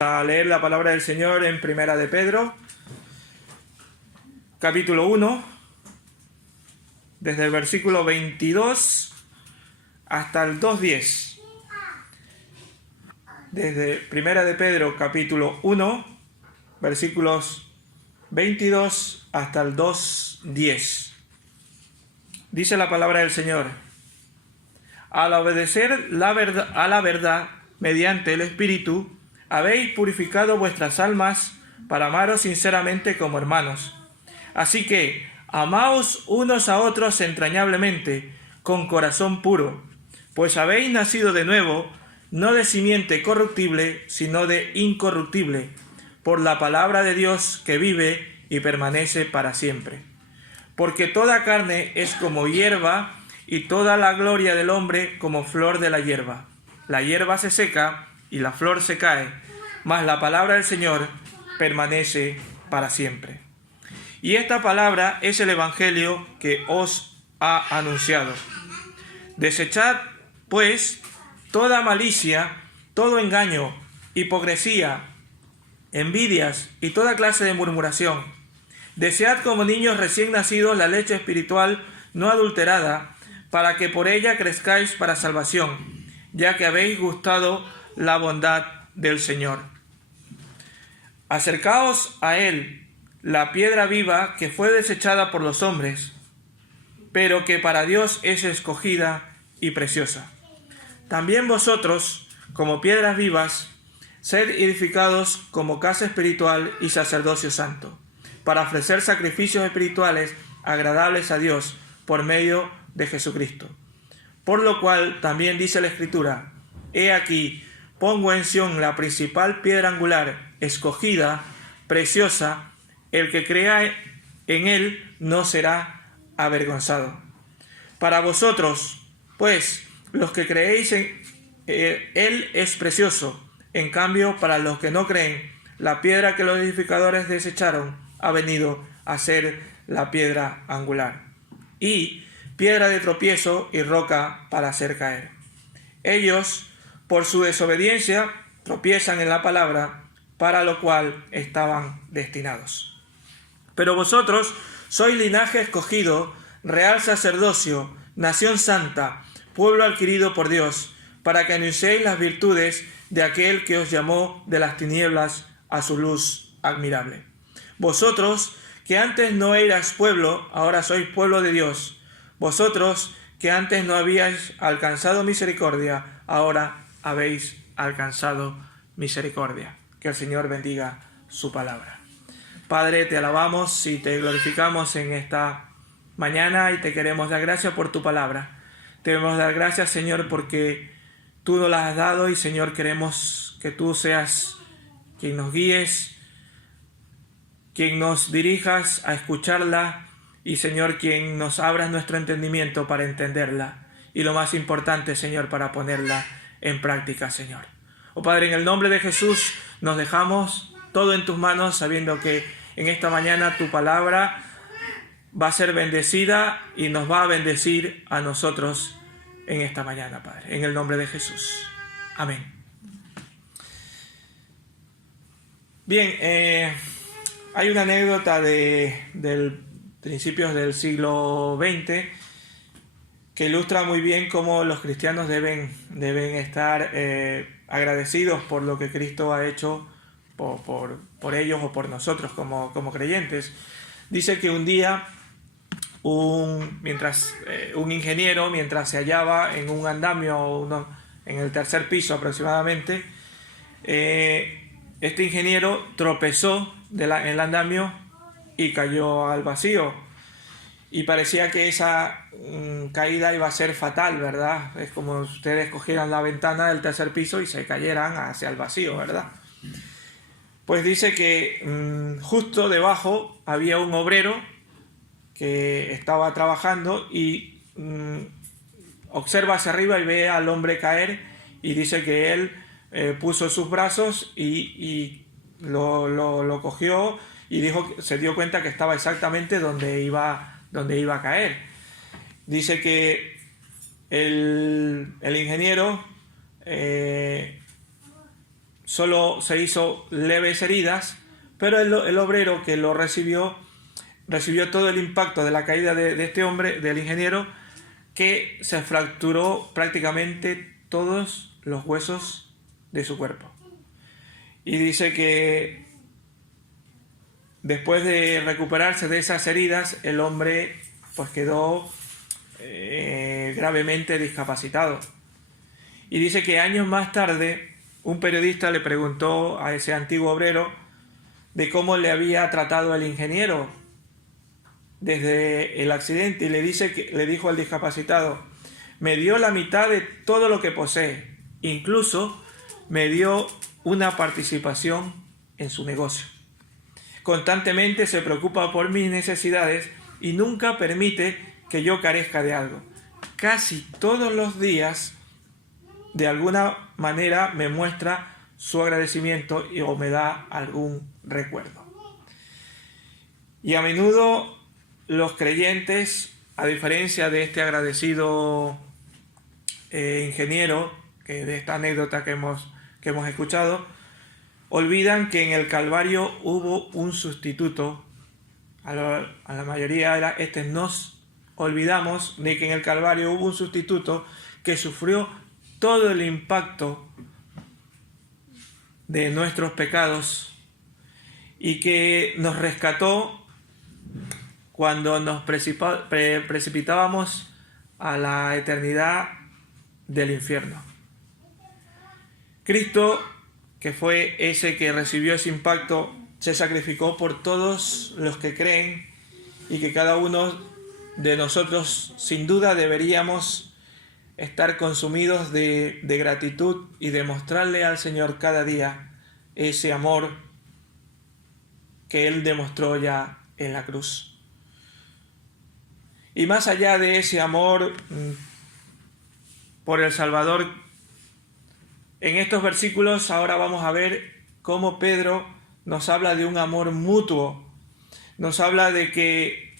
A leer la palabra del Señor en Primera de Pedro, capítulo 1, desde el versículo 22 hasta el 2:10. Desde Primera de Pedro, capítulo 1, versículos 22 hasta el 2:10. Dice la palabra del Señor: al obedecer a la verdad mediante el Espíritu, habéis purificado vuestras almas para amaros sinceramente como hermanos. Así que, amaos unos a otros entrañablemente, con corazón puro, pues habéis nacido de nuevo, no de simiente corruptible, sino de incorruptible, por la palabra de Dios que vive y permanece para siempre. Porque toda carne es como hierba, y toda la gloria del hombre como flor de la hierba. La hierba se seca y la flor se cae, mas la palabra del Señor permanece para siempre. Y esta palabra es el evangelio que os ha anunciado. Desechad, pues, toda malicia, todo engaño, hipocresía, envidias y toda clase de murmuración. Desead como niños recién nacidos la leche espiritual no adulterada, para que por ella crezcáis para salvación, ya que habéis gustado la bondad del Señor. Acercaos a Él, la piedra viva que fue desechada por los hombres, pero que para Dios es escogida y preciosa. También vosotros, como piedras vivas, sed edificados como casa espiritual y sacerdocio santo, para ofrecer sacrificios espirituales agradables a Dios por medio de Jesucristo. Por lo cual también dice la Escritura: he aquí, pongo en Sión la principal piedra angular, escogida, preciosa, el que crea en él no será avergonzado. Para vosotros, pues, los que creéis en él es precioso. En cambio, para los que no creen, la piedra que los edificadores desecharon ha venido a ser la piedra angular, y piedra de tropiezo y roca para hacer caer. Ellos, por su desobediencia, tropiezan en la palabra, para lo cual estaban destinados. Pero vosotros sois linaje escogido, real sacerdocio, nación santa, pueblo adquirido por Dios, para que anunciéis las virtudes de aquel que os llamó de las tinieblas a su luz admirable. Vosotros, que antes no erais pueblo, ahora sois pueblo de Dios. Vosotros, que antes no habíais alcanzado misericordia, ahora habéis alcanzado misericordia. Que el Señor bendiga su palabra. Padre, te alabamos y te glorificamos en esta mañana y te queremos dar gracias por tu palabra. Te queremos dar gracias, Señor, porque tú nos la has dado y, Señor, queremos que tú seas quien nos guíes, quien nos dirijas a escucharla y, Señor, quien nos abra nuestro entendimiento para entenderla y, lo más importante, Señor, para ponerla en práctica, Señor. Oh Padre, en el nombre de Jesús nos dejamos todo en tus manos, sabiendo que en esta mañana tu palabra va a ser bendecida y nos va a bendecir a nosotros en esta mañana, Padre, en el nombre de Jesús. Amén. Bien, hay una anécdota del principios del siglo XX que ilustra muy bien cómo los cristianos deben estar agradecidos por lo que Cristo ha hecho por ellos o por nosotros como creyentes. Dice que un día un ingeniero, mientras se hallaba en un andamio en el tercer piso aproximadamente, este ingeniero tropezó en el andamio y cayó al vacío. Y parecía que esa caída iba a ser fatal, ¿verdad? Es como si ustedes cogieran la ventana del tercer piso y se cayeran hacia el vacío, ¿verdad? Pues dice que justo debajo había un obrero que estaba trabajando y observa hacia arriba y ve al hombre caer, y dice que él puso sus brazos y lo cogió y se dio cuenta que estaba exactamente donde iba a caer. Dice que el ingeniero solo se hizo leves heridas, pero el obrero que lo recibió todo el impacto de la caída de este hombre, del ingeniero, que se fracturó prácticamente todos los huesos de su cuerpo. Y dice que después de recuperarse de esas heridas, el hombre pues quedó gravemente discapacitado. Y dice que años más tarde un periodista le preguntó a ese antiguo obrero de cómo le había tratado el ingeniero desde el accidente, y le dijo al discapacitado: me dio la mitad de todo lo que posee, incluso me dio una participación en su negocio. Constantemente se preocupa por mis necesidades y nunca permite que yo carezca de algo. Casi todos los días, de alguna manera, me muestra su agradecimiento o me da algún recuerdo. Y a menudo los creyentes, a diferencia de este agradecido ingeniero, que de esta anécdota que hemos escuchado, olvidan que en el Calvario hubo un sustituto. A la mayoría nos olvidamos de que en el Calvario hubo un sustituto que sufrió todo el impacto de nuestros pecados y que nos rescató cuando nos precipitábamos a la eternidad del infierno. Cristo, que fue ese que recibió ese impacto, se sacrificó por todos los que creen, y que cada uno de nosotros sin duda deberíamos estar consumidos de gratitud y demostrarle al Señor cada día ese amor que Él demostró ya en la cruz. Y más allá de ese amor por el Salvador, en estos versículos ahora vamos a ver cómo Pedro nos habla de un amor mutuo. Nos habla de que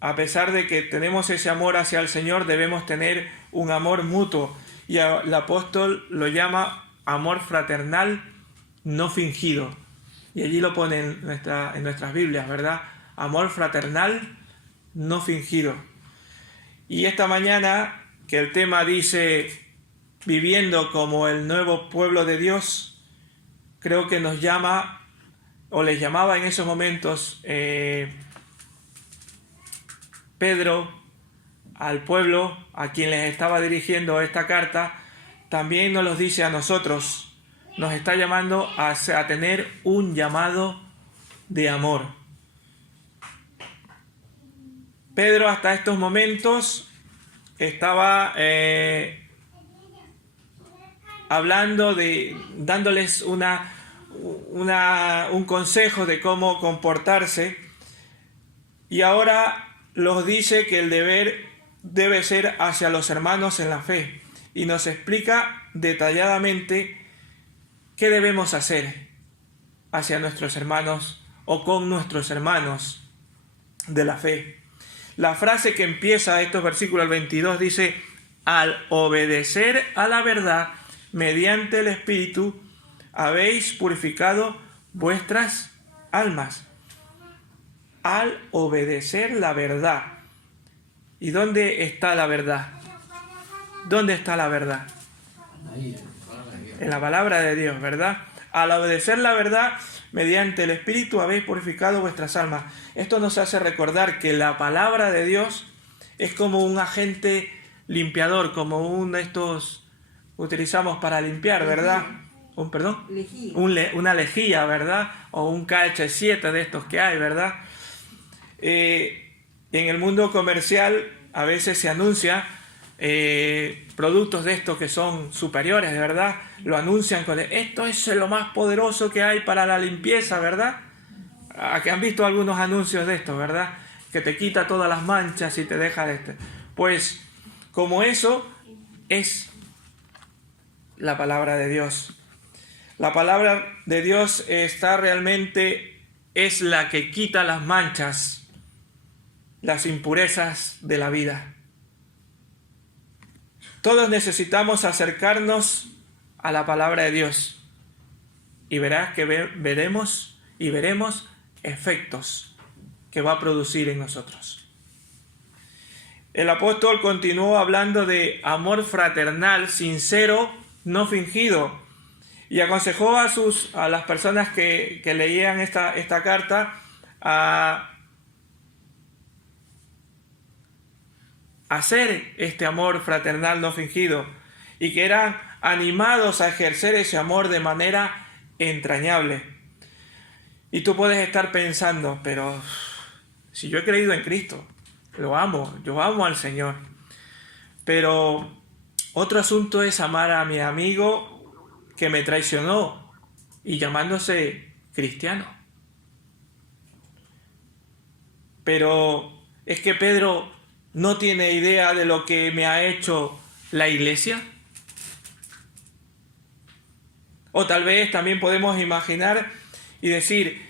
a pesar de que tenemos ese amor hacia el Señor, debemos tener un amor mutuo. Y el apóstol lo llama amor fraternal no fingido. Y allí lo pone en nuestras Biblias, ¿verdad? Amor fraternal no fingido. Y esta mañana, que el tema dice viviendo como el nuevo pueblo de Dios, creo que nos llama, o les llamaba en esos momentos Pedro al pueblo a quien les estaba dirigiendo esta carta, también nos los dice a nosotros. Nos está llamando a tener un llamado de amor. Pedro hasta estos momentos estaba hablando dándoles un consejo de cómo comportarse, y ahora los dice que el deber debe ser hacia los hermanos en la fe, y nos explica detalladamente qué debemos hacer hacia nuestros hermanos o con nuestros hermanos de la fe. La frase que empieza estos versículos 22 dice: al obedecer a la verdad mediante el Espíritu habéis purificado vuestras almas. Al obedecer la verdad. ¿Y dónde está la verdad? ¿Dónde está la verdad? En la palabra de Dios, ¿verdad? Al obedecer la verdad mediante el Espíritu habéis purificado vuestras almas. Esto nos hace recordar que la palabra de Dios es como un agente limpiador, como un de estos utilizamos para limpiar, ¿verdad? Una lejía, ¿verdad? O un KH7 de estos que hay, ¿verdad? En el mundo comercial a veces se anuncia productos de estos que son superiores, de verdad, lo anuncian con esto es lo más poderoso que hay para la limpieza, ¿verdad? Que han visto algunos anuncios de estos, ¿verdad? Que te quita todas las manchas y te deja de Pues como eso es la palabra de Dios. La palabra de Dios es la que quita las manchas, las impurezas de la vida. Todos necesitamos acercarnos a la palabra de Dios. y verás que veremos efectos que va a producir en nosotros. El apóstol continuó hablando de amor fraternal, sincero, no fingido, y aconsejó a las personas que leían esta carta a hacer este amor fraternal no fingido, y que eran animados a ejercer ese amor de manera entrañable. Y tú puedes estar pensando, pero si yo he creído en Cristo, lo amo, yo amo al Señor, pero otro asunto es amar a mi amigo que me traicionó y llamándose cristiano. Pero es que Pedro no tiene idea de lo que me ha hecho la iglesia. O tal vez también podemos imaginar y decir,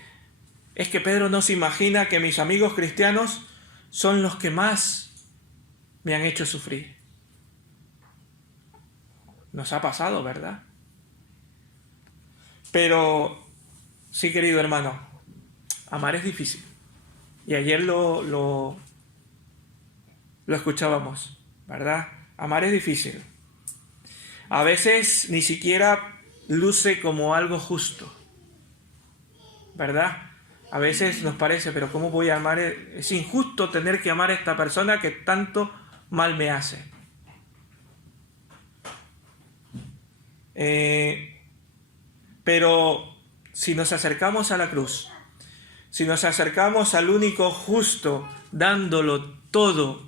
es que Pedro no se imagina que mis amigos cristianos son los que más me han hecho sufrir. Nos ha pasado, ¿verdad? Pero sí, querido hermano, amar es difícil. Y ayer lo escuchábamos, ¿verdad? Amar es difícil. A veces ni siquiera luce como algo justo, ¿verdad? A veces nos parece, pero ¿cómo voy a amar? Es injusto tener que amar a esta persona que tanto mal me hace. Pero si nos acercamos a la cruz, si nos acercamos al único justo, dándolo todo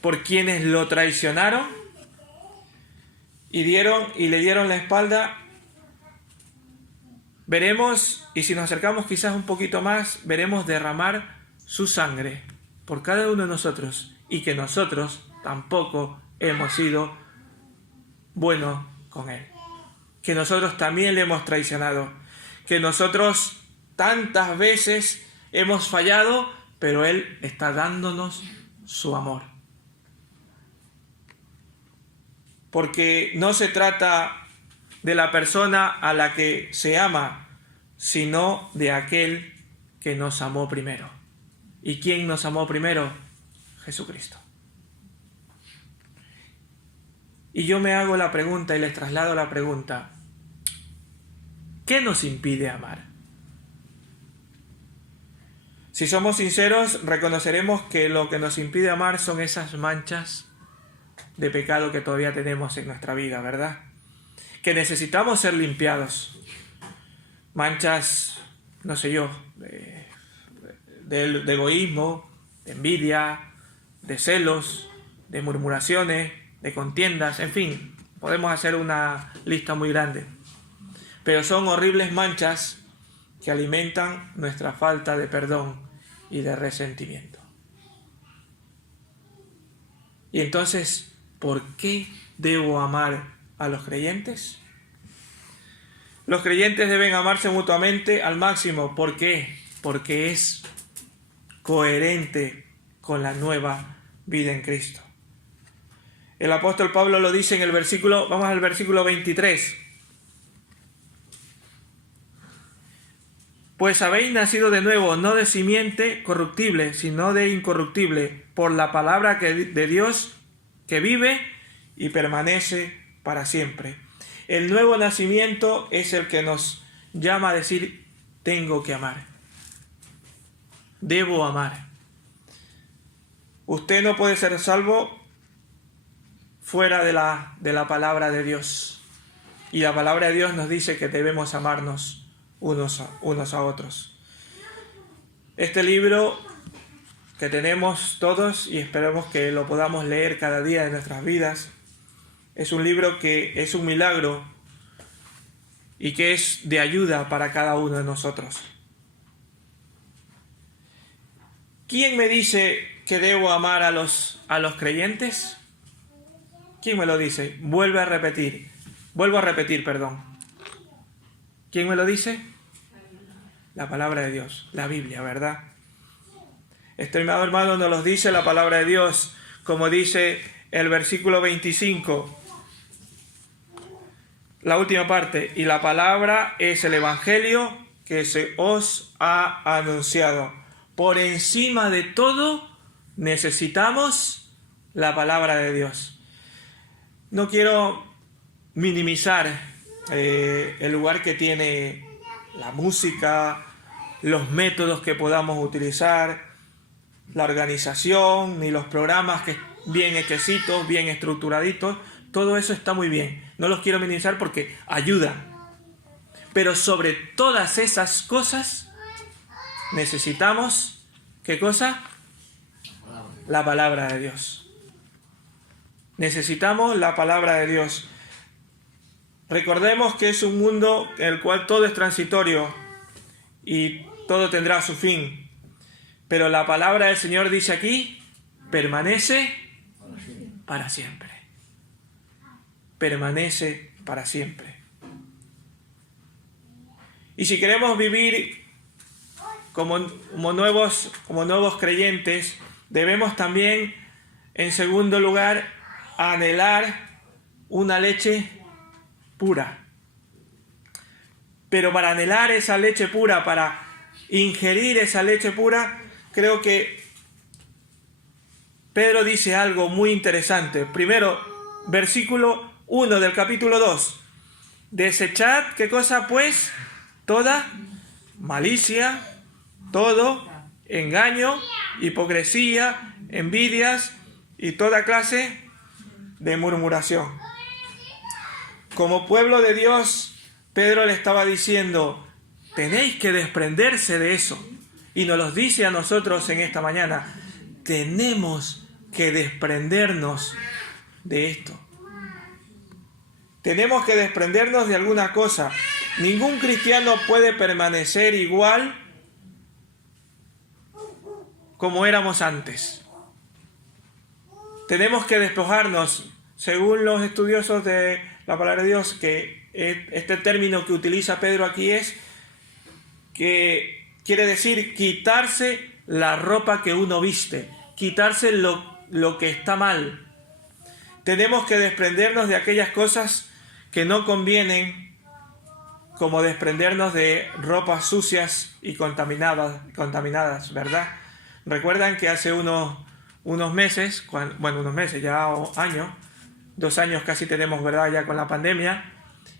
por quienes lo traicionaron y le dieron la espalda, veremos, y si nos acercamos quizás un poquito más, veremos derramar su sangre por cada uno de nosotros, y que nosotros tampoco hemos sido buenos con él, que nosotros también le hemos traicionado, que nosotros tantas veces hemos fallado, pero él está dándonos su amor. Porque no se trata de la persona a la que se ama, sino de aquel que nos amó primero. ¿Y quién nos amó primero? Jesucristo. Y yo me hago la pregunta y les traslado la pregunta, ¿qué nos impide amar? Si somos sinceros, reconoceremos que lo que nos impide amar son esas manchas de pecado que todavía tenemos en nuestra vida, ¿verdad? Que necesitamos ser limpiados. Manchas, no sé yo, de egoísmo, de envidia, de celos, de murmuraciones, de contiendas, en fin, podemos hacer una lista muy grande. Pero son horribles manchas que alimentan nuestra falta de perdón y de resentimiento. Y entonces, ¿por qué debo amar a los creyentes? Los creyentes deben amarse mutuamente al máximo. ¿Por qué? Porque es coherente con la nueva vida en Cristo. El apóstol Pablo lo dice en el versículo, vamos al versículo 23. Pues habéis nacido de nuevo, no de simiente corruptible, sino de incorruptible, por la palabra de Dios que vive y permanece para siempre. El nuevo nacimiento es el que nos llama a decir, tengo que amar. Debo amar. Usted no puede ser salvo fuera de la palabra de Dios. Y la palabra de Dios nos dice que debemos amarnos unos a otros. Este libro que tenemos todos, y esperemos que lo podamos leer cada día de nuestras vidas, es un libro que es un milagro y que es de ayuda para cada uno de nosotros. ¿Quién me dice que debo amar a los creyentes? ¿Quién me lo dice? Vuelvo a repetir, perdón. ¿Quién me lo dice? La palabra de Dios, la Biblia, ¿verdad? Estimado hermano, nos lo dice la palabra de Dios, como dice el versículo 25. la última parte, y la palabra es el evangelio que se os ha anunciado. Por encima de todo, necesitamos la palabra de Dios. No quiero minimizar el lugar que tiene la música, los métodos que podamos utilizar, la organización, ni los programas que bien hechecitos, bien estructuraditos. Todo eso está muy bien. No los quiero minimizar porque ayuda. Pero sobre todas esas cosas necesitamos, ¿qué cosa? La palabra de Dios. Necesitamos la palabra de Dios. Recordemos que es un mundo en el cual todo es transitorio y todo tendrá su fin. Pero la palabra del Señor dice aquí, permanece para siempre. Permanece para siempre. Y si queremos vivir como nuevos creyentes, debemos también, en segundo lugar, anhelar una leche pura. Pero para anhelar esa leche pura, para ingerir esa leche pura, creo que Pedro dice algo muy interesante. Primero, versículo 1 del capítulo 2. Desechad, ¿qué cosa pues? Toda malicia, todo engaño, hipocresía, envidias y toda clase de murmuración. Como pueblo de Dios, Pedro le estaba diciendo, tenéis que desprenderse de eso. Y nos lo dice a nosotros en esta mañana, tenemos que desprendernos de esto. Tenemos que desprendernos de alguna cosa. Ningún cristiano puede permanecer igual como éramos antes. Tenemos que despojarnos, según los estudiosos de la palabra de Dios, que este término que utiliza Pedro aquí es que quiere decir quitarse la ropa que uno viste, quitarse lo que está mal. Tenemos que desprendernos de aquellas cosas que no convienen, como desprendernos de ropas sucias y contaminadas, ¿verdad? Recuerdan que hace unos meses, ya años, 2 años casi tenemos, ¿verdad?, ya con la pandemia,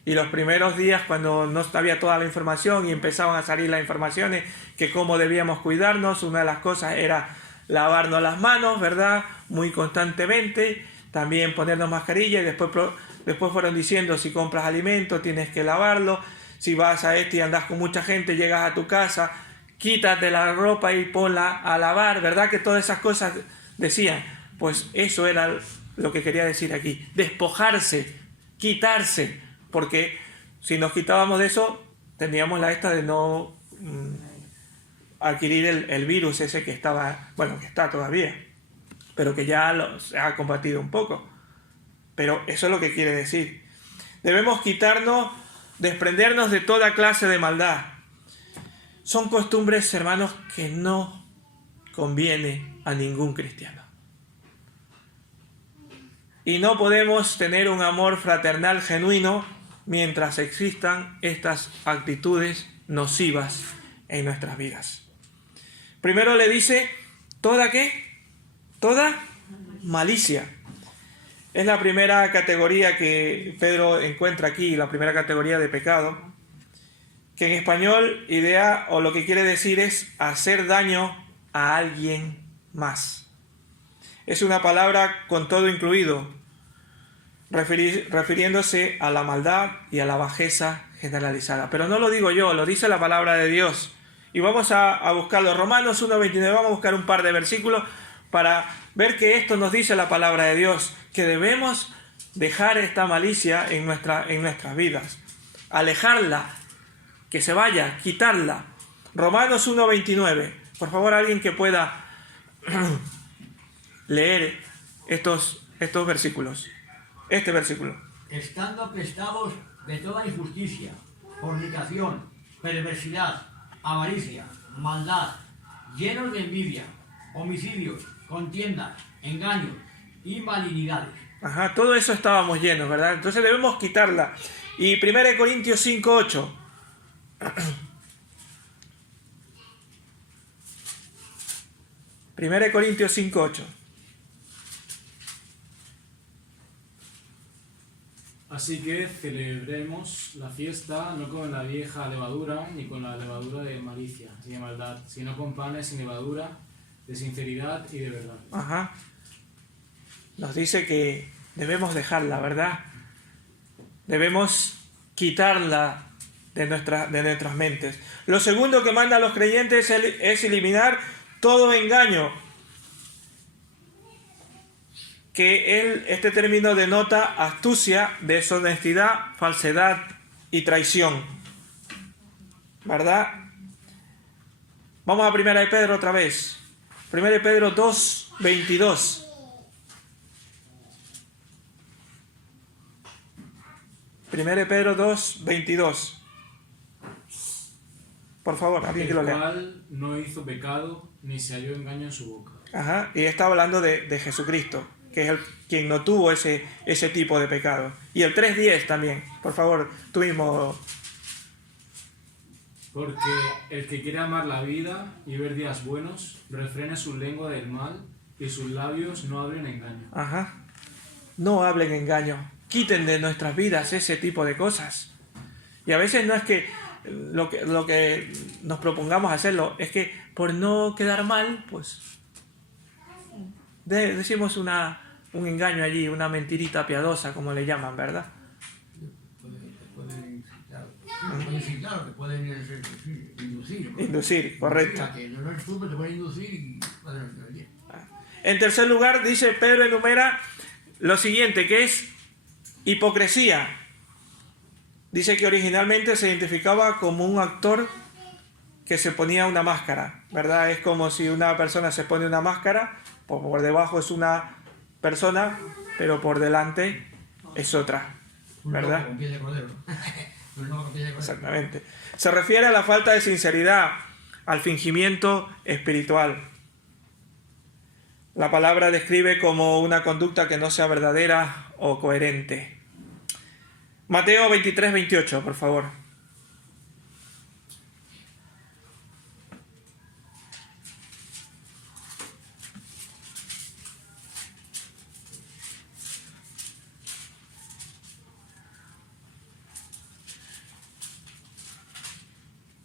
y los primeros días cuando no había toda la información y empezaban a salir las informaciones que cómo debíamos cuidarnos, una de las cosas era lavarnos las manos, ¿verdad?, muy constantemente, también ponernos mascarilla, y después fueron diciendo, si compras alimentos tienes que lavarlo, si vas a y andas con mucha gente, llegas a tu casa, quítate la ropa y ponla a lavar, ¿verdad? Que todas esas cosas decían. Pues eso era lo que quería decir aquí, despojarse, quitarse, porque si nos quitábamos de eso, tendríamos la de no adquirir el virus ese que estaba, que está todavía, pero que ya se ha combatido un poco. Pero eso es lo que quiere decir. Debemos desprendernos de toda clase de maldad. Son costumbres, hermanos, que no conviene a ningún cristiano. Y no podemos tener un amor fraternal genuino mientras existan estas actitudes nocivas en nuestras vidas. Primero le dice, ¿toda qué? Toda malicia. Es la primera categoría que Pedro encuentra aquí, la primera categoría de pecado, que en español idea o lo que quiere decir es hacer daño a alguien más. Es una palabra con todo incluido, refiriéndose a la maldad y a la bajeza generalizada. Pero no lo digo yo, lo dice la palabra de Dios. Y vamos a buscarlo. Romanos 1:29, vamos a buscar un par de versículos para ver que esto nos dice la palabra de Dios, que debemos dejar esta malicia en nuestras vidas, alejarla, que se vaya, quitarla. Romanos 1:29, por favor, alguien que pueda leer estos versículos, este versículo. Estando aprestados de toda injusticia, fornicación, perversidad, avaricia, maldad, llenos de envidia, homicidios, contiendas, engaños y malignidades. Todo eso estábamos llenos, ¿verdad? Entonces debemos quitarla. Y 1 Corintios 5:8. 1 Corintios 5:8. Así que celebremos la fiesta no con la vieja levadura, ni con la levadura de malicia y de maldad, sino con panes sin levadura, de sinceridad y de verdad. Ajá. Nos dice que debemos dejarla, ¿verdad? Debemos quitarla de nuestras mentes. Lo segundo que manda a los creyentes es eliminar todo engaño. Que este término denota astucia, deshonestidad, falsedad y traición. ¿Verdad? Vamos a 1 de Pedro otra vez. 1 de Pedro 2:22. 1 de Pedro 2:22. Por favor, alguien que lo lea. El cual no hizo pecado, ni se halló engaño en su boca. Ajá, y está hablando de Jesucristo, que es quien no tuvo ese tipo de pecado. Y el 3:10 también, por favor, tú mismo. Porque el que quiere amar la vida y ver días buenos, refrene su lengua del mal y sus labios no hablen engaño. Ajá. No hablen engaño. Quiten de nuestras vidas ese tipo de cosas. Y a veces no es que lo que nos propongamos hacerlo, es que por no quedar mal, pues decimos un engaño allí, una mentirita piadosa, como le llaman, ¿verdad? Pueden incitar, te pueden inducir. Inducir, correcto. Que no eres tú, pero te pueden inducir y pueden hacer bien. En tercer lugar, dice Pedro, enumera lo siguiente, que es hipocresía. Dice que originalmente se identificaba como un actor que se ponía una máscara, ¿verdad? Es como si una persona se pone una máscara, por debajo es una persona, pero por delante es otra, ¿verdad? Un lobo con piel de cordero. Un lobo con piel de cordero. Exactamente. Se refiere a la falta de sinceridad, al fingimiento espiritual. La palabra describe como una conducta que no sea verdadera o coherente. Mateo 23:28, por favor.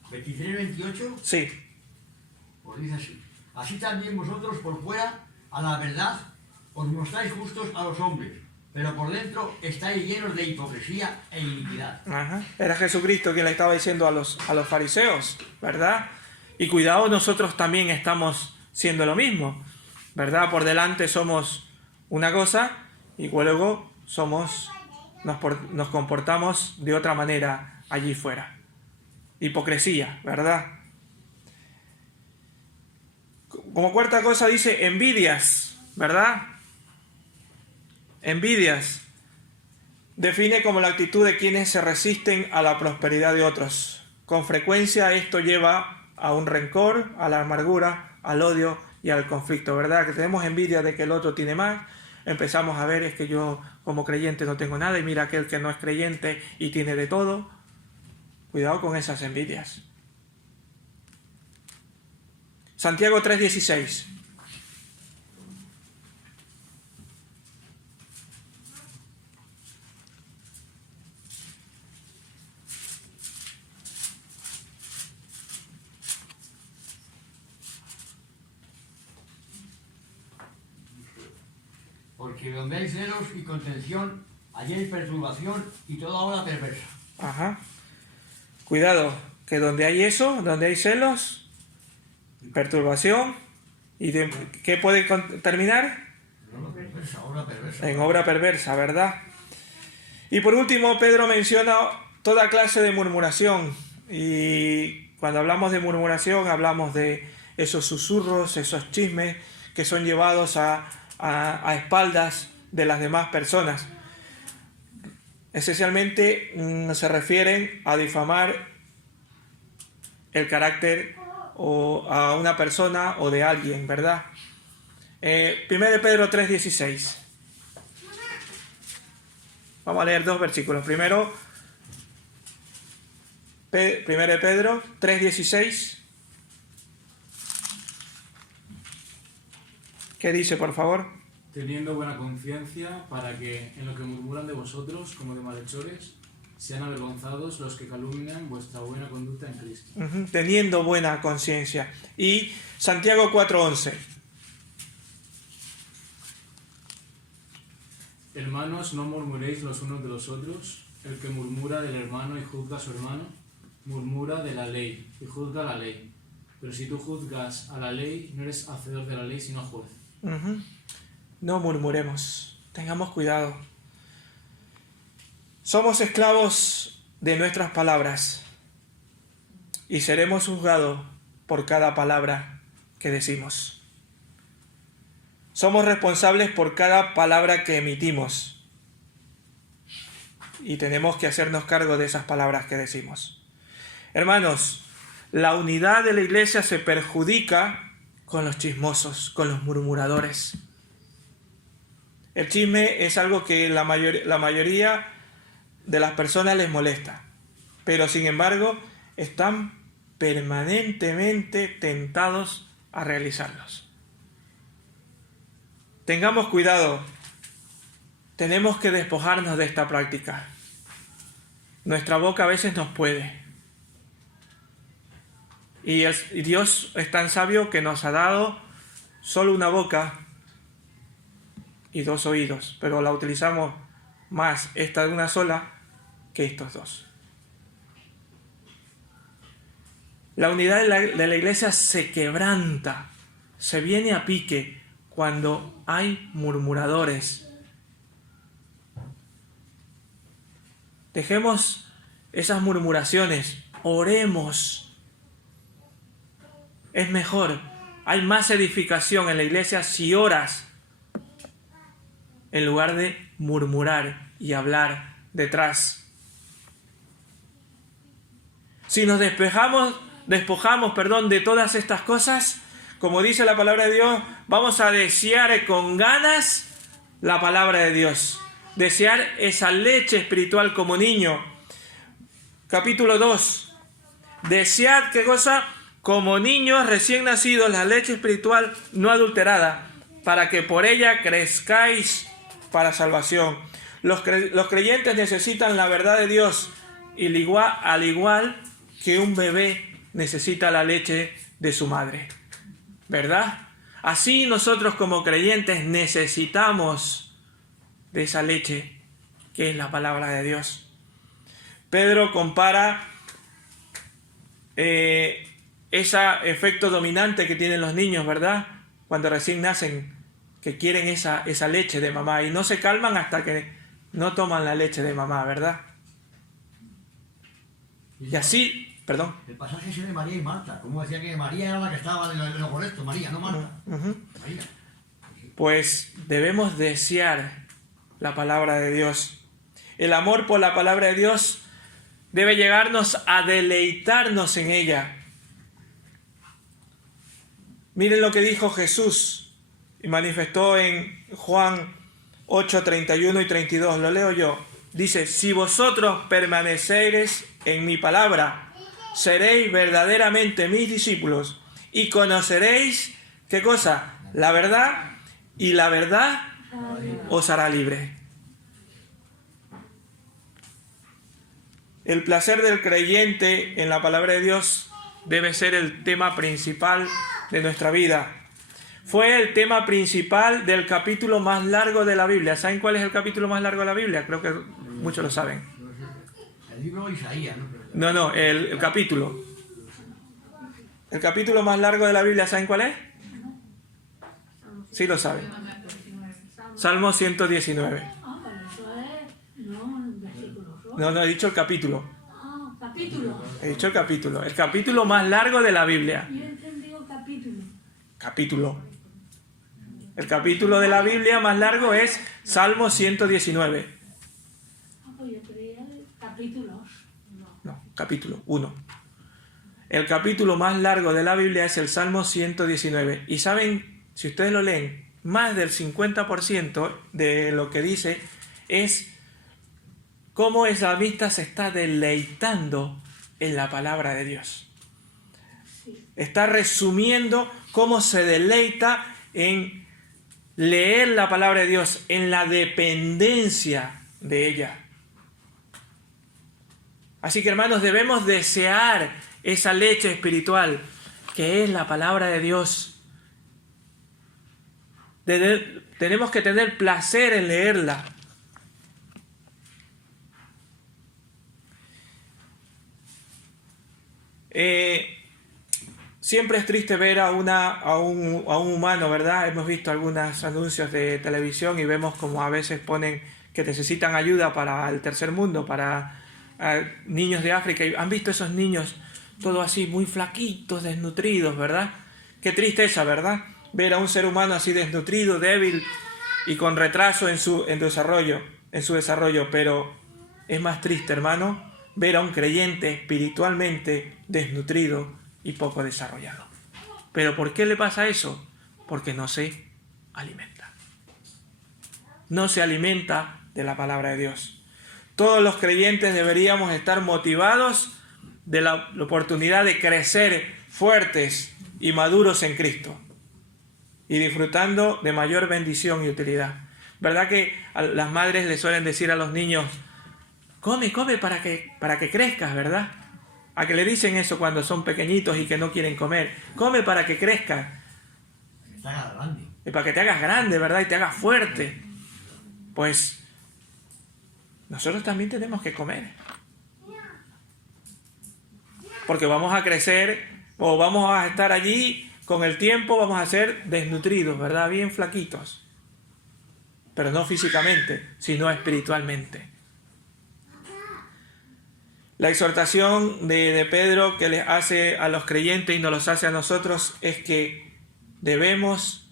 ¿23-28? Sí. Pues dice así. Así también vosotros por fuera, a la verdad, os mostráis justos a los hombres, pero por dentro estáis llenos de hipocresía e iniquidad. Ajá. Era Jesucristo quien le estaba diciendo a los fariseos, ¿verdad? Y cuidado, nosotros también estamos siendo lo mismo, ¿verdad? Por delante somos una cosa y luego nos comportamos de otra manera allí fuera. Hipocresía, ¿verdad? Como cuarta cosa dice envidias, ¿verdad? Envidias. Define como la actitud de quienes se resisten a la prosperidad de otros. Con frecuencia esto lleva a un rencor, a la amargura, al odio y al conflicto, ¿verdad? Que tenemos envidia de que el otro tiene más. Empezamos a ver, es que yo como creyente no tengo nada y mira aquel que no es creyente y tiene de todo. Cuidado con esas envidias. Santiago 3:16. Porque donde hay celos y contención, allí hay perturbación y toda obra perversa. Ajá. Cuidado, que donde hay eso, donde hay celos, perturbación, ¿y qué puede terminar? Obra perversa. En obra perversa, ¿verdad? Y por último, Pedro menciona toda clase de murmuración. Y cuando hablamos de murmuración, hablamos de esos susurros, esos chismes que son llevados a espaldas de las demás personas. Esencialmente se refieren a difamar el carácter o a una persona o de alguien, ¿verdad? 1 de Pedro 3:16. Vamos a leer dos versículos. Primero, Primero de Pedro 3:16. ¿Qué dice, por favor? Teniendo buena conciencia, para que en lo que murmuran de vosotros, como de malhechores, sean avergonzados los que calumnian vuestra buena conducta en Cristo. Teniendo buena conciencia. Y Santiago 4:11. Hermanos, no murmuréis los unos de los otros. El que murmura del hermano y juzga a su hermano, murmura de la ley y juzga la ley. Pero si tú juzgas a la ley, no eres hacedor de la ley, sino juez. No murmuremos, tengamos cuidado. Somos esclavos de nuestras palabras y seremos juzgados por cada palabra que decimos. Somos responsables por cada palabra que emitimos y tenemos que hacernos cargo de esas palabras que decimos. Hermanos, la unidad de la iglesia se perjudica con los chismosos, con los murmuradores. El chisme es algo que la mayoría de las personas les molesta, pero sin embargo están permanentemente tentados a realizarlos. Tengamos cuidado, tenemos que despojarnos de esta práctica. Nuestra boca a veces nos puede. Y Dios es tan sabio que nos ha dado solo una boca y 2 oídos, pero la utilizamos más esta de una sola que estos 2. La unidad de la iglesia se quebranta, se viene a pique cuando hay murmuradores. Dejemos esas murmuraciones, oremos. Es mejor, hay más edificación en la iglesia si oras en lugar de murmurar y hablar detrás. Si nos despojamos, de todas estas cosas, como dice la palabra de Dios, vamos a desear con ganas la palabra de Dios. Desear esa leche espiritual como niño. Capítulo 2. Desead, ¿qué cosa? Como niños recién nacidos, la leche espiritual no adulterada, para que por ella crezcáis para salvación. Los creyentes necesitan la verdad de Dios, y al igual que un bebé necesita la leche de su madre. ¿Verdad? Así nosotros como creyentes necesitamos de esa leche que es la palabra de Dios. Pedro compara ese efecto dominante que tienen los niños, ¿verdad? Cuando recién nacen, que quieren esa leche de mamá y no se calman hasta que no toman la leche de mamá, ¿verdad? Y así, perdón. El pasaje es de María y Marta, como decía que María era la que estaba en lo correcto, María, no Marta. María. Pues debemos desear la palabra de Dios. El amor por la palabra de Dios debe llegarnos a deleitarnos en ella. Miren lo que dijo Jesús y manifestó en Juan 8, 31 y 32. Lo leo yo. Dice, si vosotros permanecereis en mi palabra, seréis verdaderamente mis discípulos y conoceréis, ¿qué cosa? La verdad, y la verdad os hará libre. El placer del creyente en la palabra de Dios debe ser el tema principal de nuestra vida. Fue el tema principal del capítulo más largo de la Biblia. ¿Saben cuál es el capítulo más largo de la Biblia? Creo que muchos lo saben. El libro de Isaías, ¿no? No, el capítulo. El capítulo más largo de la Biblia, ¿saben cuál es? Sí lo saben. Salmo 119. No, he dicho el capítulo. Capítulo. He dicho el capítulo. El capítulo más largo de la Biblia. Yo he entendido capítulo. Capítulo. El capítulo de la Biblia más largo es Salmo 119. Pues yo creía capítulos. No, capítulo 1. El capítulo más largo de la Biblia es el Salmo 119. Y saben, si ustedes lo leen, más del 50% de lo que dice es cómo el salmista se está deleitando en la palabra de Dios. Sí. Está resumiendo cómo se deleita en leer la palabra de Dios, en la dependencia de ella. Así que, hermanos, debemos desear esa leche espiritual que es la palabra de Dios. Tenemos que tener placer en leerla. Siempre es triste ver a un humano, ¿verdad? Hemos visto algunos anuncios de televisión y vemos como a veces ponen que necesitan ayuda para el tercer mundo, para niños de África. Y han visto esos niños todos así, muy flaquitos, desnutridos, ¿verdad? Qué tristeza, ¿verdad? Ver a un ser humano así desnutrido, débil y con retraso en su desarrollo. Pero es más triste, hermano, ver a un creyente espiritualmente desnutrido y poco desarrollado. ¿Pero por qué le pasa eso? Porque no se alimenta. No se alimenta de la palabra de Dios. Todos los creyentes deberíamos estar motivados de la oportunidad de crecer fuertes y maduros en Cristo y disfrutando de mayor bendición y utilidad. ¿Verdad que a las madres le suelen decir a los niños, come para que crezcas, ¿verdad? A que le dicen eso cuando son pequeñitos y que no quieren comer. Come para que crezcas. Que te hagas grande. Y para que te hagas grande, ¿verdad? Y te hagas fuerte. Pues nosotros también tenemos que comer. Porque vamos a crecer o vamos a estar allí con el tiempo, vamos a ser desnutridos, ¿verdad? Bien flaquitos. Pero no físicamente, sino espiritualmente. La exhortación de Pedro que les hace a los creyentes y nos los hace a nosotros es que debemos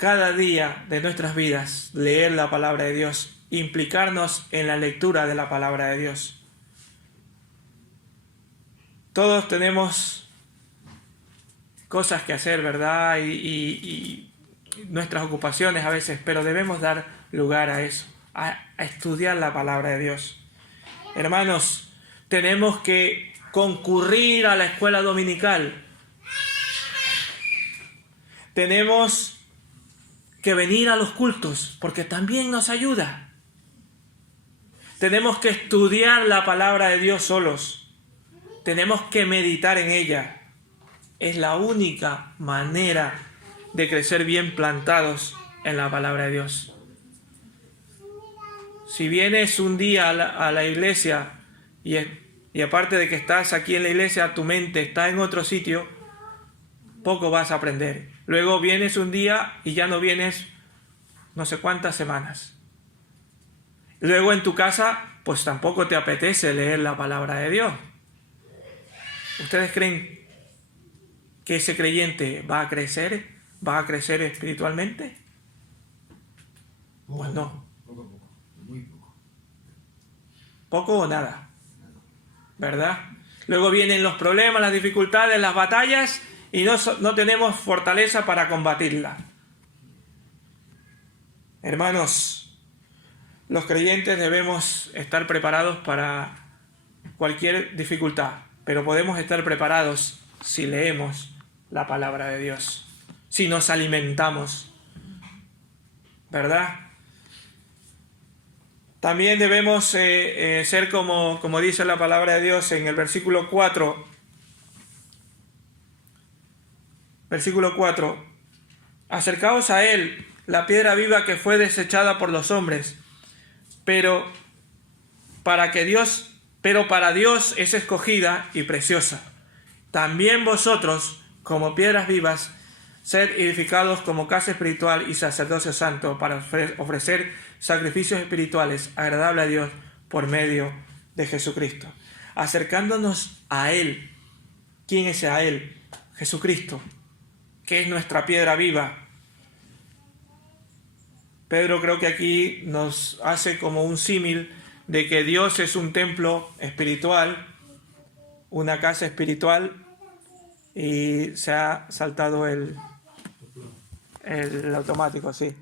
cada día de nuestras vidas leer la palabra de Dios, implicarnos en la lectura de la palabra de Dios. Todos tenemos cosas que hacer, ¿verdad? Y nuestras ocupaciones a veces, pero debemos dar lugar a eso, a estudiar la palabra de Dios. Hermanos, tenemos que concurrir a la escuela dominical. Tenemos que venir a los cultos, porque también nos ayuda. Tenemos que estudiar la palabra de Dios solos. Tenemos que meditar en ella. Es la única manera de crecer bien plantados en la palabra de Dios. Si vienes un día a la iglesia y aparte de que estás aquí en la iglesia, tu mente está en otro sitio, poco vas a aprender. Luego vienes un día y ya no vienes no sé cuántas semanas. Luego en tu casa, pues tampoco te apetece leer la palabra de Dios. ¿Ustedes creen que ese creyente va a crecer espiritualmente? Pues no. Poco, muy poco. Poco o nada, ¿verdad? Luego vienen los problemas, las dificultades, las batallas y no tenemos fortaleza para combatirlas. Hermanos, los creyentes debemos estar preparados para cualquier dificultad, pero podemos estar preparados si leemos la palabra de Dios, si nos alimentamos, ¿verdad? También debemos ser como dice la palabra de Dios en el versículo 4. Versículo 4. Acercaos a él, la piedra viva que fue desechada por los hombres, pero para Dios es escogida y preciosa. También vosotros, como piedras vivas, sed edificados como casa espiritual y sacerdocio santo para ofrecer sacrificios espirituales agradables a Dios por medio de Jesucristo. Acercándonos a Él. ¿Quién es a Él? Jesucristo, que es nuestra piedra viva. Pedro creo que aquí nos hace como un símil de que Dios es un templo espiritual, una casa espiritual, y se ha saltado el automático, sí.